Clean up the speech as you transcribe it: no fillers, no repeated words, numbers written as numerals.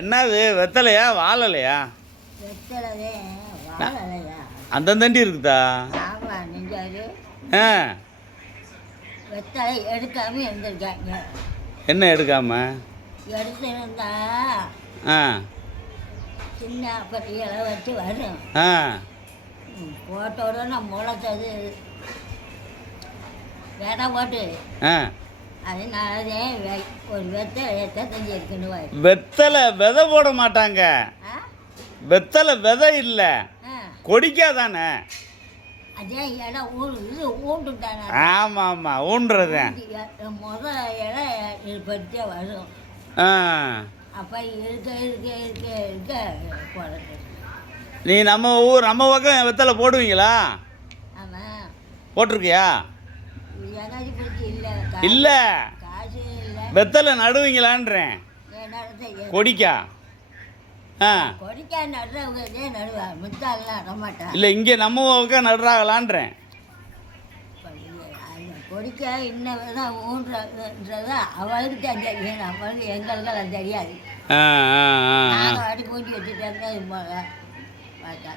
என்னது வெத்தலையா வாழலையா? வெத்தலையே வாழலையா? அந்தந்தண்டி இருக்குதா? ஆமா நெஞ்சாரு. வெத்தலை எடுக்காம இருந்திருக்காங்க. என்ன எடுக்காம? எடுத்துருந்தா சின்ன பட்டியலை வச்சு வரும். போட்டோட நான் முளைச்சது விதை போட்டு அதனாலே ஒரு வெத்தலை செஞ்சிருக்குன்னு. வெத்தலை விதை போட மாட்டாங்க. வெத்தலை விதை இல்லை, கொடிக்காதானே? அதே இடம் இது ஊண்டுட்டானே. ஆமாம் ஆமாம், ஊண்டுறது முதல் இடம் பற்றியே வரும். அப்போ இருக்க இருக்க இருக்க இருக்க போடுறது. நீ நம்ம நம்ம பக்கம் வெத்தலை போடுவீங்களா? ஆமாம். போட்டிருக்கியா? எங்காச்சும் பிடிச்சி இல்லை இல்லை, காசு இல்லை. வெத்தலை நடுவீங்களான்றேன். கொடிக்கா? கொடிக்கா நடுறவங்க நடுவாங்க, மித்தாலாம் நடமாட்டேன். இல்லை, இங்கே நம்ம பக்கம் நடுறாங்களான்றேன். கொடிக்கா இன்னும் தான் ஊன்றதா அவளுக்கு தான் தெரியும், நம்மளுக்கு எங்களுக்கெல்லாம் தெரியாது. நாங்கள் வாடி கூட்டி வச்சுட்டு பார்த்தா